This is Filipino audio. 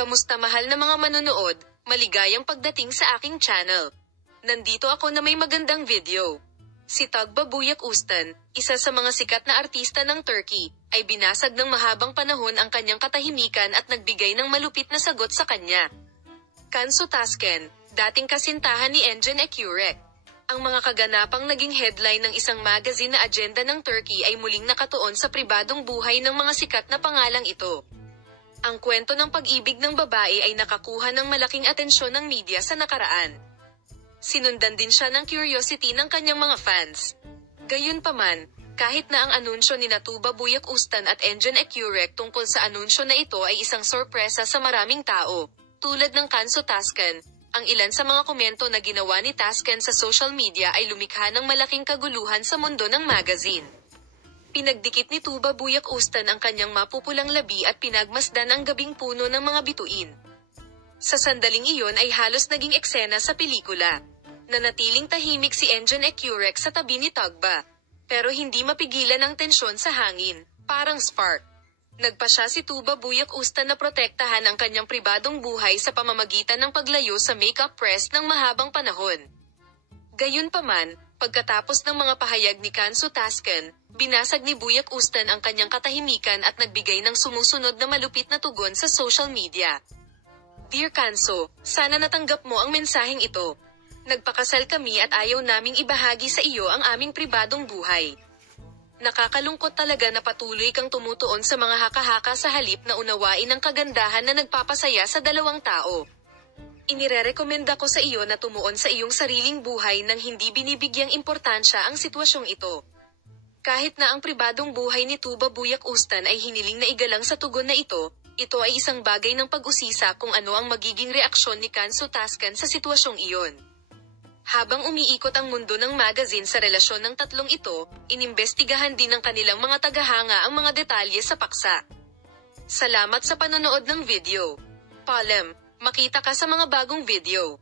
Kamusta mahal na mga manonood, maligayang pagdating sa aking channel. Nandito ako na may magandang video. Si Tugba Buyak Ustan, isa sa mga sikat na artista ng Turkey, ay binasag ng mahabang panahon ang kanyang katahimikan at nagbigay ng malupit na sagot sa kanya. Cansu Tasken, dating kasintahan ni Engin Ekurek. Ang mga kaganapang naging headline ng isang magazine na agenda ng Turkey ay muling nakatuon sa pribadong buhay ng mga sikat na pangalang ito. Ang kwento ng pag-ibig ng babae ay nakakuha ng malaking atensyon ng media sa nakaraan. Sinundan din siya ng curiosity ng kanyang mga fans. Gayunpaman, kahit na ang anunsyo ni Tugba Buyak Ustan at Engin Ekurek tungkol sa anunsyo na ito ay isang sorpresa sa maraming tao, tulad ng Cansu Tasken, ang ilan sa mga komento na ginawa ni Tasken sa social media ay lumikha ng malaking kaguluhan sa mundo ng magazine. Pinagdikit ni Tugba Buyak Ustan ang kanyang mapupulang labi at pinagmasdan ang gabing puno ng mga bituin. Sa sandaling iyon ay halos naging eksena sa pelikula. Nanatiling tahimik si Engin Ekurek sa tabi ni Tugba. Pero hindi mapigilan ang tensyon sa hangin, parang spark. Nagpa siya si Tugba Buyak Ustan na protektahan ang kanyang pribadong buhay sa pamamagitan ng paglayo sa makeup press ng mahabang panahon. Gayunpaman, pagkatapos ng mga pahayag ni Cansu Tasken, binasag ni Buyak Ustan ang kanyang katahimikan at nagbigay ng sumusunod na malupit na tugon sa social media. Dear Cansu, sana natanggap mo ang mensaheng ito. Nagpakasal kami at ayaw naming ibahagi sa iyo ang aming pribadong buhay. Nakakalungkot talaga na patuloy kang tumutuon sa mga haka-haka sa halip na unawain ang kagandahan na nagpapasaya sa dalawang tao. Inirerekomenda ko sa iyo na tumuon sa iyong sariling buhay nang hindi binibigyang importansya ang sitwasyong ito. Kahit na ang pribadong buhay ni Tugba Buyak Ustan ay hiniling na igalang sa tugon na ito ay isang bagay ng pag-usisa kung ano ang magiging reaksyon ni Cansu Tasken sa sitwasyong iyon. Habang umiikot ang mundo ng magazine sa relasyon ng tatlong ito, inimbestigahan din ng kanilang mga tagahanga ang mga detalye sa paksa. Salamat sa panonood ng video. Paalam, makita ka sa mga bagong video.